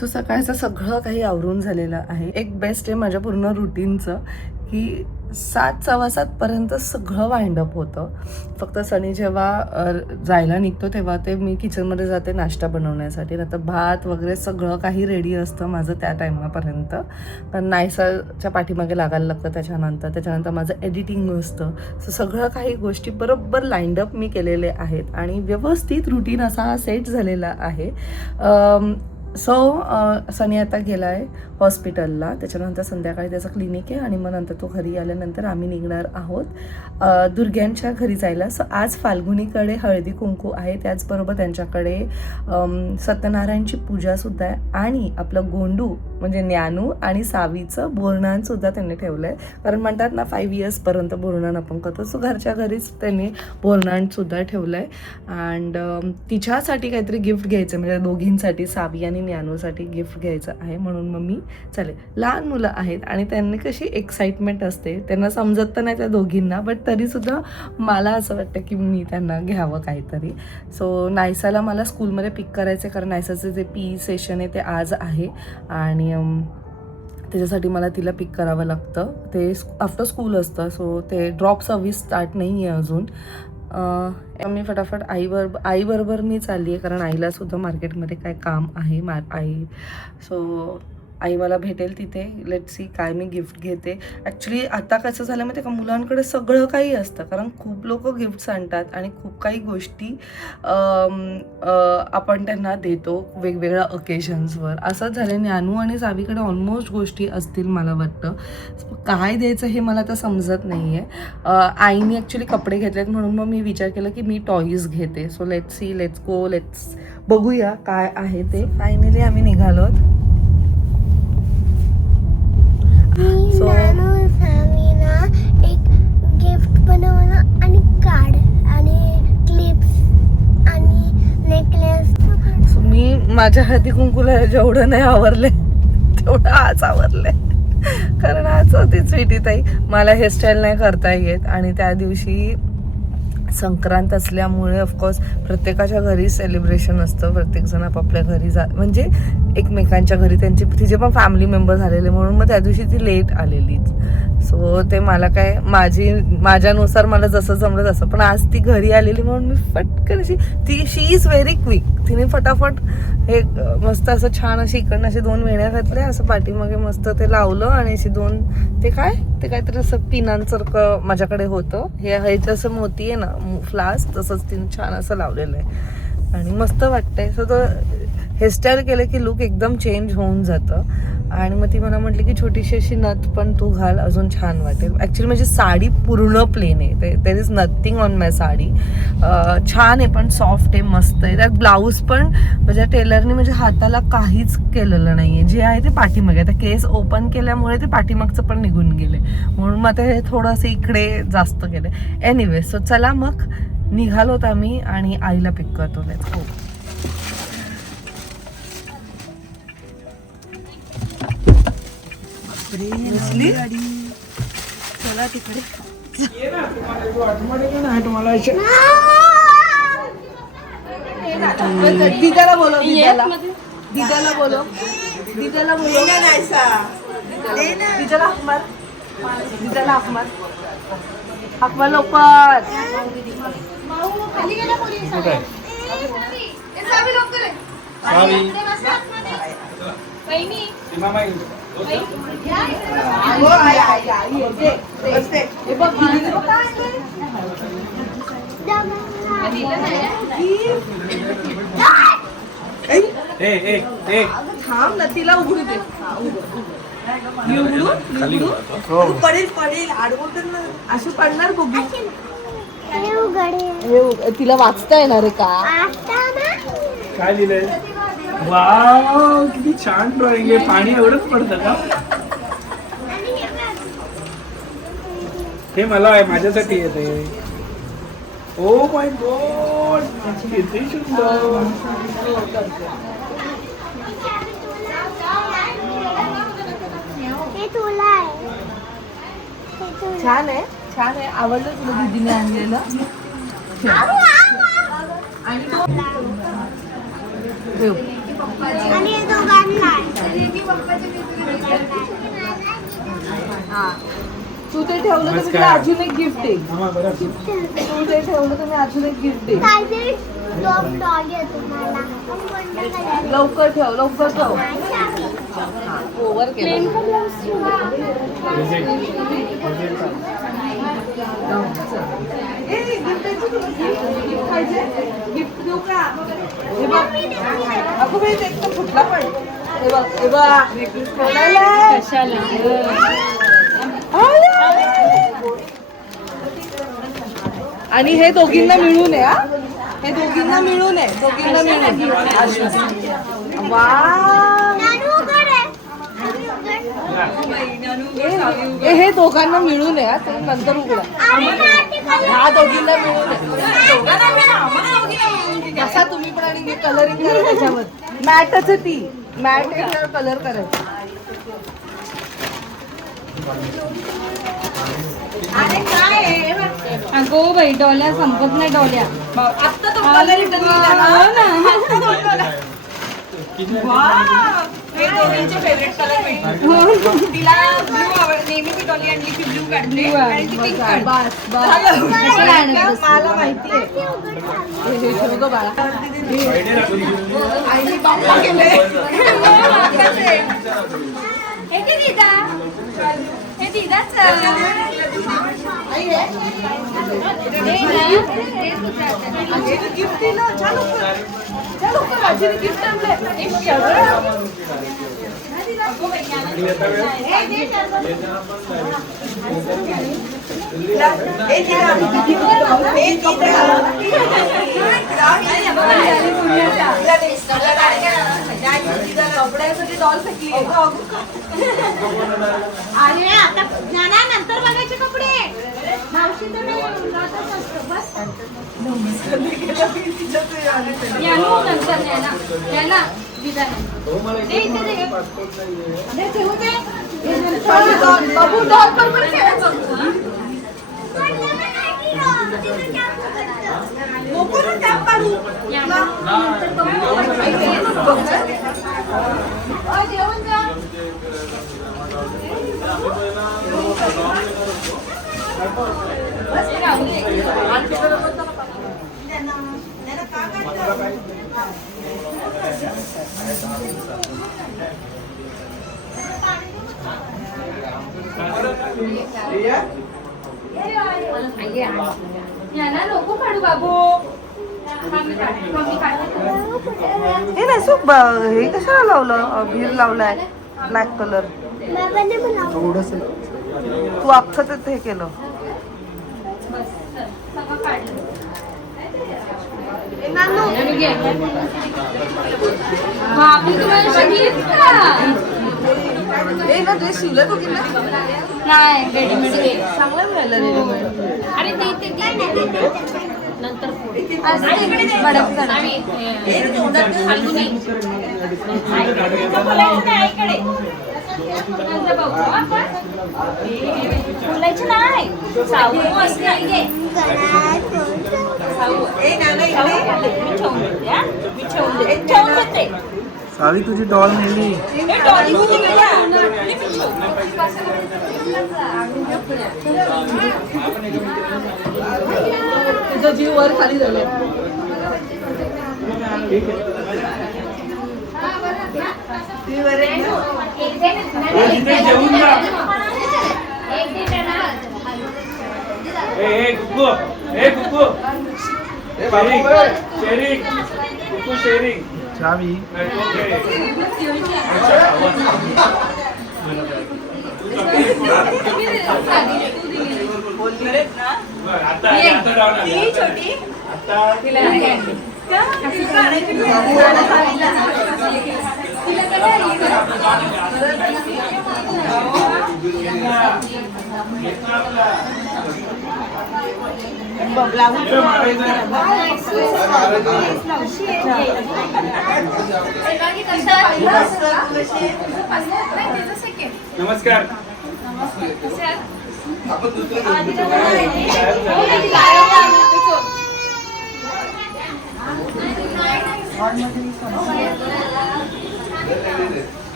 So सकाळचं सगळं काही आवरून झालेलं आहे. एक बेस्ट आहे माझ्या पूर्ण रुटीनचं की 7:15 पर्यंत सगळं वाइंडअप होतं. फक्त सनी जेव्हा जायला निघतो तेव्हा ते मी किचनमध्ये जाते नाश्ता बनवण्यासाठी. नंतर भात वगैरे सगळं काही रेडी असतं माझं त्या टायमापर्यंत. पण नायसाच्या पाठीमागे लागायला लागतं त्याच्यानंतर माझं एडिटिंग असतं. सो सगळं काही गोष्टी बरोबर लाइंडअप मी केलेले आहेत आणि व्यवस्थित रुटीन असा सेट झालेला आहे. सो सनी आता गेला आहे हॉस्पिटलला. त्याच्यानंतर संध्याकाळी त्याचं क्लिनिक आहे आणि मग नंतर तो घरी आल्यानंतर आम्ही निघणार आहोत दुर्ग्यांच्या घरी जायला. सो आज फाल्गुनीकडे हळदी कुंकू आहे, त्याचबरोबर त्यांच्याकडे सत्यनारायणची पूजासुद्धा आहे आणि आपलं गोंडू म्हणजे ज्ञानू आणि सावीचं बोरणानसुद्धा त्यांनी ठेवलं आहे. कारण म्हणतात ना 5 इयर्सपर्यंत बोरणान आपण करतो. सो घरच्या घरीच त्यांनी बोरणानसुद्धा ठेवलं आहे. अँड तिच्यासाठी काहीतरी गिफ्ट घ्यायचं म्हणजे दोघींसाठी, सावी आणि ज्ञानूसाठी गिफ्ट घ्यायचं आहे. म्हणून मग मी चालेल, लहान मुलं आहेत आणि त्यांनी कशी एक्साइटमेंट असते, त्यांना समजत तर नाही त्या दोघींना, बट तरीसुद्धा मला असं वाटतं की मी त्यांना घ्यावं काहीतरी. सो नायसाला मला स्कूलमध्ये पिक करायचं आहे कारण नायसाचं जे PE सेशन आहे ते आज आहे आणि त्याच्यासाठी मला तिला पिक करावं लागतं. ते आफ्टर स्कूल असतं. सो ते ड्रॉप सर्व्हिस स्टार्ट नाही आहे अजून. मी फटाफट आईबरोबर मी चालली आहे कारण आईलासुद्धा मार्केटमध्ये काय काम आहे आई. सो आई मला भेटेल तिथे. लेट्स सी काय मी गिफ्ट घेते. ॲक्च्युली आता कसं झालं माहिती आहे का, मुलांकडे सगळं काही असतं कारण खूप लोक गिफ्ट्स आणतात आणि खूप काही गोष्टी आपण त्यांना देतो वेगवेगळ्या ओकेजन्सवर. असंच झालं. ज्ञानू आणि सावीकडे ऑलमोस्ट गोष्टी असतील मला वाटतं. काय द्यायचं हे मला तर समजत नाही आहे. आईने ॲक्च्युली कपडे घेतलेत म्हणून मग मी विचार केला की मी टॉईज घेते. So let's see, let's go, बघूया काय आहे ते. फायनली आम्ही निघालोत. सो एक गिफ्ट बनवलं आणि कार्ड आणि क्लिप्स आणि नेकलेस. मी माझ्या हळदी कुंकूला जेवढं नाही आवरले तेवढं आज आवरले कारण आज होती स्वीटी ताई. मला हेअरस्टाईल नाही करता येत आणि त्या दिवशी संक्रांत असल्यामुळे ऑफकोर्स प्रत्येकाच्या घरी सेलिब्रेशन असतं. प्रत्येकजण आपापल्या घरी म्हणजे एकमेकांच्या घरी तिचे पण फॅमिली मेंबर झालेले म्हणून मग त्या दिवशी ती लेट आलेलीच. सो ते मला काय माझ्यानुसार मला जसं जमलं तसं. पण आज ती घरी आलेली म्हणून मी फटकन शी इज व्हेरी क्विक. तिने फटाफट हे मस्त असं छान अशी इकडनं अशी 2 वेण्या घातल्या, असं पाठीमागे मस्त ते लावलं आणि अशी 2 ते काहीतरी असं पिनांसारखं माझ्याकडे होतं. हे जसं मोती आहे ना फ्लास्क तसंच तिने छान असं लावलेलं आहे आणि मस्त वाटतंय. सो तो हेअरस्टाईल केलं की लुक एकदम चेंज होऊन जातं. आणि मग ती मला म्हटली की छोटीशी अशी नथ पण तू घाल अजून छान वाटेल. ॲक्च्युली माझी साडी पूर्ण प्लेन आहे. देर इज नथिंग ऑन माय साडी. छान आहे पण सॉफ्ट आहे, मस्त आहे. त्यात ब्लाऊज पण माझ्या टेलरने म्हणजे हाताला काहीच केलेलं नाही आहे. जे आहे ते पाठीमागे. आता केस ओपन केल्यामुळे ते पाठीमागचं पण निघून गेले म्हणून मग ते थोडंसं इकडे जास्त केलं. एनिवे सो चला मग निघालोत आम्ही आणि आईला पिक करतो. Let's go. चला तिकडे. दिदाला बोलो, दिदाला बोलो हाकमार लवकर. थांब ना, तिला उघडू दे. पडेल असं पडणार बघू. तिला वाचता येणार आहे का? काय लिहिलंय? वाव किती छान ड्रॉइंग आहे. पाणी एवढंच पडतं का? हे मला आहे, माझ्यासाठी येते. ओ माय गॉड किती सुंदर. छान आहे, छान आहे. आवडलं तुला दीदीने आणलेलं? आणि आणि दोघांना हा तू ते ठेवलं तर मी तुला अजून एक गिफ्ट देईल. तू ते ठेवलं तर मी अजून एक गिफ्ट देईल. काहीतरी डॉग आहे तुम्हाला लवकर ठेव लवकर ठेव. ओव्हर केलं. गिफ्ट देऊ का? हे बघ अगं बाई एक तर फुटला पण. हे बघ हे बघ आणि हे दोघींना मिळून आहे. हा हे दोघींना मिळून आहे. दोघींना मिळून वा हे दोघांना मिळून आहे. हा तुम्ही नंतर उघडा. ह्या दोघींना मिळून आहे. असा तुम्ही पण आणि कलरिंग करा त्याच्यावर. मॅटच ती मॅट आहे कलर करायचा. अरे काय अगो बाई डॉल्या संपत नाही डॉल्या. आता तो कलरिंग दोघींचे फेवरेट कलर भेटले. तिला ब्लू आवड नेहमी ती डॉली आणली की ब्लू काढते आणि ती पिंक काढते. मला माहिती आहे. हे ठेव गं बाळा. आईने बाप्पा केले. हे ते दीदा हे दीदाच गिफ्ट दिलं. चलो माझी गिफ्ट कपड्यासाठी डॉल फेकली. अरे आता नंतर बघायचे कपडे मावशी तर नाही जातच असतं बस. यानो नंतर याना दीदा दे इथे दे. अरे ठेवू दे. बाबू डॉल बरोबर खेळायचं. नको ना त्या पाडू. याना नंतर बघू. जेवण जा. याना नको काढू बाबू. हे नाही सो हे कशाला लावलं. अभीर लावलाय ब्लॅक कलर. बाबांनी पण तू अख्खं ते हे केलं. सगळं काढलं. बापरे तुम्हाला बघितलं का? हे ना ड्रेस शिवलं दोघींना. नाही रेडीमेड घे. चांगलं मिळालं रेडीमेड. अरे ते नंतर बडक बोलायचं नाही. सावी तुझी डॉल नेली. तुझं जीव वर खाली झालं. जेवून जा. शेअरिंग चावी. नमस्कार.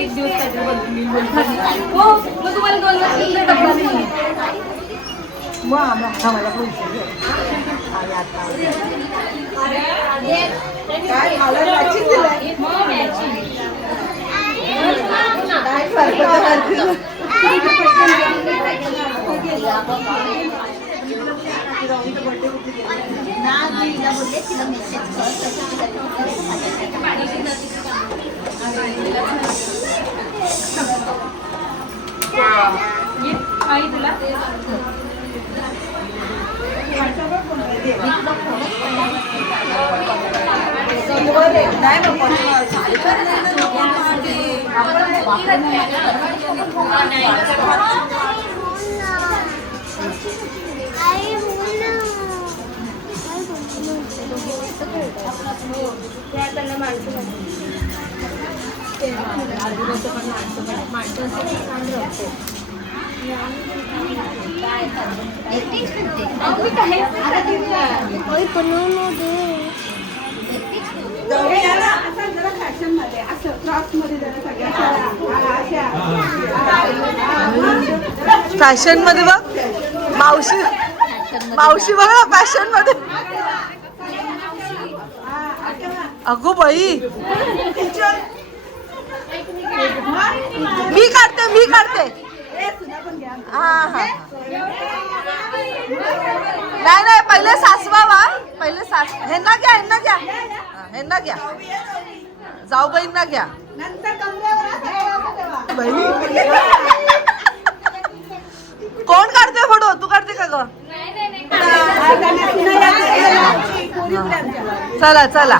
एक दिवस हो मग तुम्हाला 2 लाख डब्बा नाही आई तुला फॅशन मध्ये बघ मावशी मावशी बघ ना फॅशन मध्ये अगो बाई मी काढते हा हा नाही पहिले सासवा वा पहिले सास ह्यांना घ्या जाऊ बहीणना घ्या कोण काढते फोटो तू काढते का ग चला चला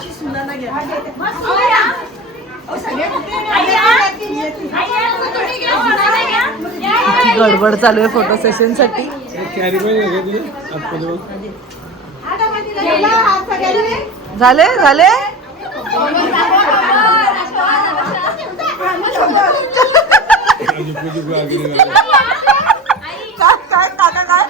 गडबड चालू आहे फोटो सेशन साठी झाले झाले काय काका काय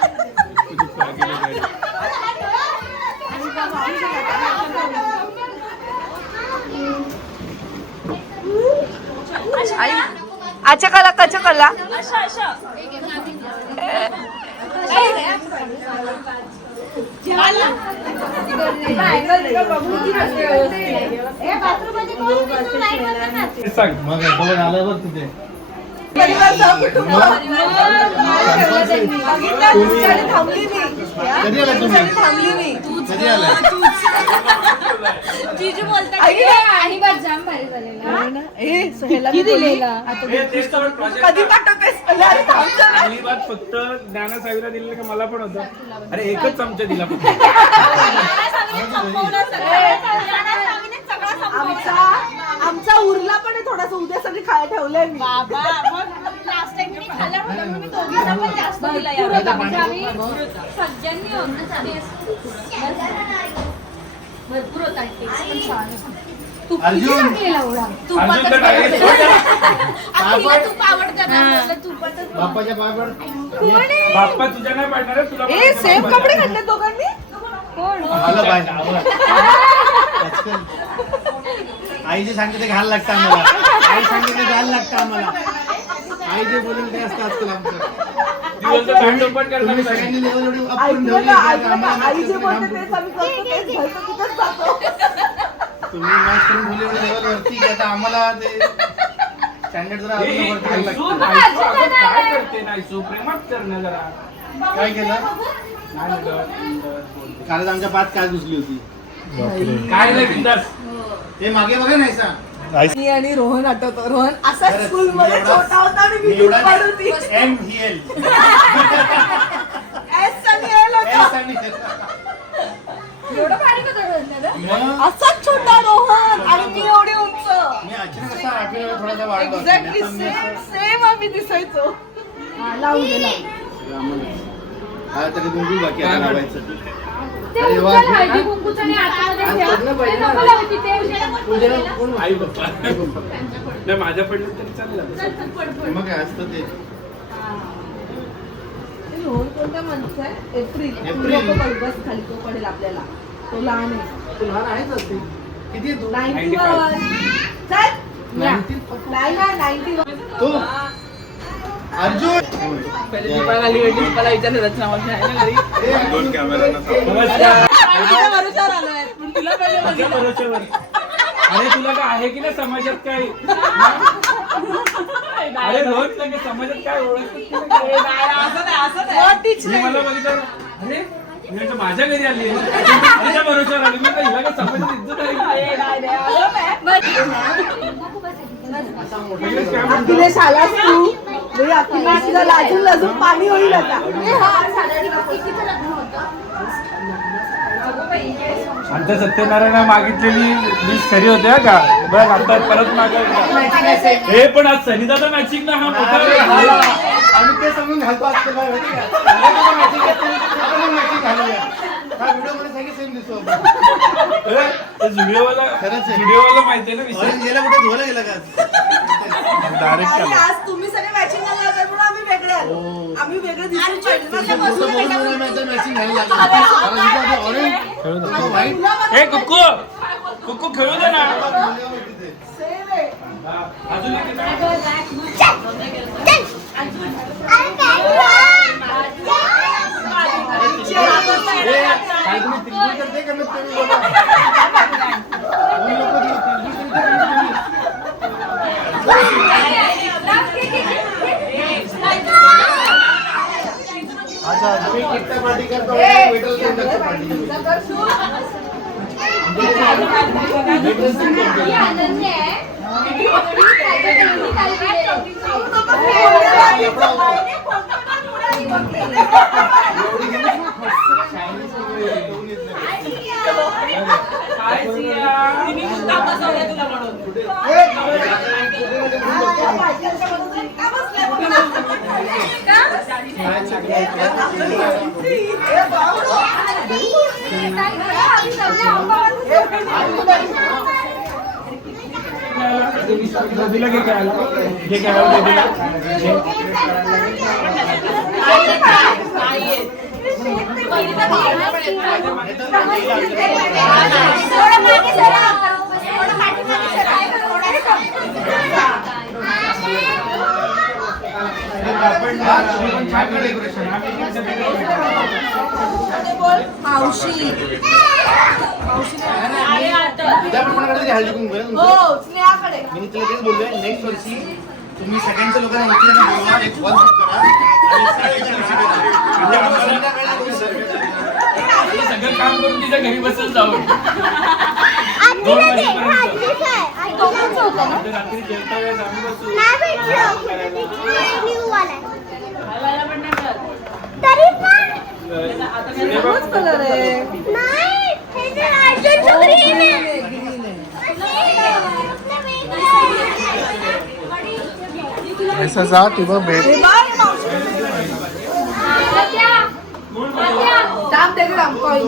अच्छा कला कच कला सांग मग आलं बघ तिथे जीजू बोलतात आणि बात जाम भारी झालेला कधी पाठवतेस फक्त ज्ञानासाहेबला दिलेलं का मला पण होतं अरे एकच चमचा दिला आमचा उरला पण आहे थोडासा उद्यासाठी खायला ठेवलंय मी सगळ्यांनी भरपूर होता तूप आवडतं बाप्पा तुझ्या नाही पाडणार तुला सेम कपडे घातले दोघांनी आई जे सांगते ते घाल लागतं आम्हाला आई सांगते ते घाल लागतं आम्हाला आई जे बोलेल ते असतं आजकाल आमचं सगळ्यांनी लेवल एवढी आपण तुम्ही मॅच करून बोलले एवढं लेवल वरती की आता आम्हाला ते स्टँडर्ड जरा अजून वरती घाल लागतं काय करते नाही प्रेमात करणं जरा काय केलं कालच आमच्या पाच काय घुसली होती काय नाही बिंदास. ते मागे बघा नाही सांग मी आणि रोहन आठवतो. रोहन असा स्कूल मध्ये छोटा होता आणि मी एवढा पाड होती. एम ही एल एस आणि एल होता. एवढं भारी का दळलं? मग असाच छोटा रोहन आणि मी एवढी उंच. मी अचानक असा आठवड्याला थोडासा वाढलो एक्झॅक्टली सेम आम्ही दिसायचो. लावून दे लावून. हा तरी गुंगू बाकी आता लावायचं ते अरे वा. उचल हळदी कुंकूचं आणि आतमध्ये ठेव. ते नको लावू तिथे. आई बाप्पा नाही माझ्या पडलं तरी चालेल. मग काय असतं ते रोहन कोणत्या मंथचा आहे? एप्रिल. एप्रिल. तो पडेल, बस खाली तो पडेल आपल्याला. तो लहान आहे. तू लहान आहेच असते किती आहे तू 91. चल. 90? नाही ना 91. तू अर्जुन नमस्कार. तुझ्या भरोश्यावर आलोय. पण तुला पहिले माझ्या भरोश्यावर. अरे तुला काय आहे की नाही समाजात काय अरे रोज लगे समाजात काय ओळखत मी मला बघितलं अरे मी म्हटलं माझ्या घरी आली माझ्या भरोश्यावर आली मी काय हिला काय समाजात इज्जत आहे अखिलेश आलास तू. अखिलेश तुला लाजून लाजून पाणी होईल आता. आमच्या सत्यनारायण मागितलेली लिस्ट खरी होते का बघ आता परत मागायला हे पण आज सनीदादा मॅचिंग ना हा मोठा आम्ही ते समजून घालतो असते बघ, माहिती का? आपण matching घालूया. हा व्हिडिओ मध्ये सगळे सेम दिसतो आपण. व्हिडिओवाला खरंच आहे. व्हिडिओवाला माहितीये ना विषय ऑरेंज गेला कुठे धुवायला गेला का डायरेक्ट आणि आज तुम्ही सगळे मॅचिंग घालला होता म्हणून आम्ही वेगळे आलो. हो. आम्ही वेगळे दिसून मॅचिंग घालायला लागलं ऑरेंज व्हाईट ए कुक्कू कुक्कू खेळू दे ना अजून एक येतं. काय तुम्ही तिरकी करते का मग तुम्ही बोला? तुम्ही लोकं तिरकी तुम्ही कितना पार्टी करता हो, वेटर के अंदर से पार्टी ही आनंदी आहे. बेबीला घे खेळायला घे खेळायला बेबीला मावशी हळदी कुंकू आहे तुमचं? हो स्नेहाकडे. मी तुला तेच बोललोय नेक्स्ट वर्षी तुम्ही सगळ्यांच्या लोकांना एकट्याने बोलवा एक वन करा आणि सगळ्यांच्या दिवशी करा. म्हणजे आम्हाला संध्याकाळी तुम्ही सर्व सगळं काम करून तिच्या घरी बसून जाऊ रात्री जेवता वेळेस आम्ही बसू कलर आहे. ऐसा जा तुझं भेट दाम दे दाम कॉइन.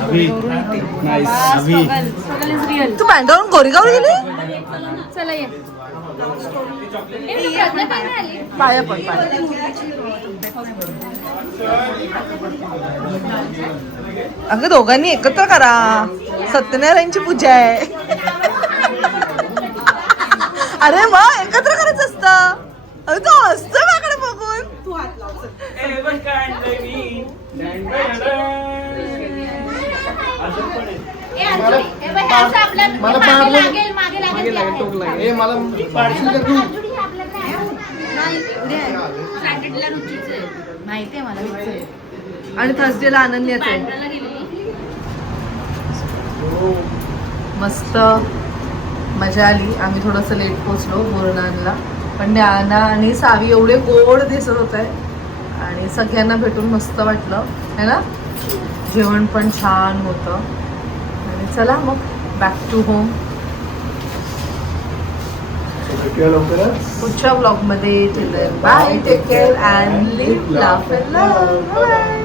अभी नाईस अभी तू बँडावरून गोरेगावला गेली. चला ये. प्रज्ञा काय नाही आली? पाया पण पाया. अगं दोघांनी एकत्र करा. सत्यनारायणची पूजा आहे. अरे मग एकत्र करायचं असतं. तो हसतोय माझ्याकडे बघून. तू हात लाव चल. ए, बघ काय आणलंय मी. असं पण आहे. ए, अंजली, हे बघ, हे असं आपल्या मला मागे मारलं. लागेल, मागे लागेल. ए मला पाडशील का तू? अंजली, हे आपल्याला नाही. सॅटर्डेला रुचीचं आहे. माहितीये मला रुचीचं आणि थर्सडेला अनन्याचं आहे. आहे. गेलेली. मस्त मजा आली. आम्ही थोडंसं लेट पोचलो बोरनानला, पण ज्ञाना आणि सावी एवढे गोड दिसत होत आहे आणि सगळ्यांना भेटून मस्त वाटलं है ना. जेवण पण छान होतं आणि चला मग बॅक टू होम. लवकरच पुढच्या ब्लॉगमध्ये bye, take care and live laugh and love.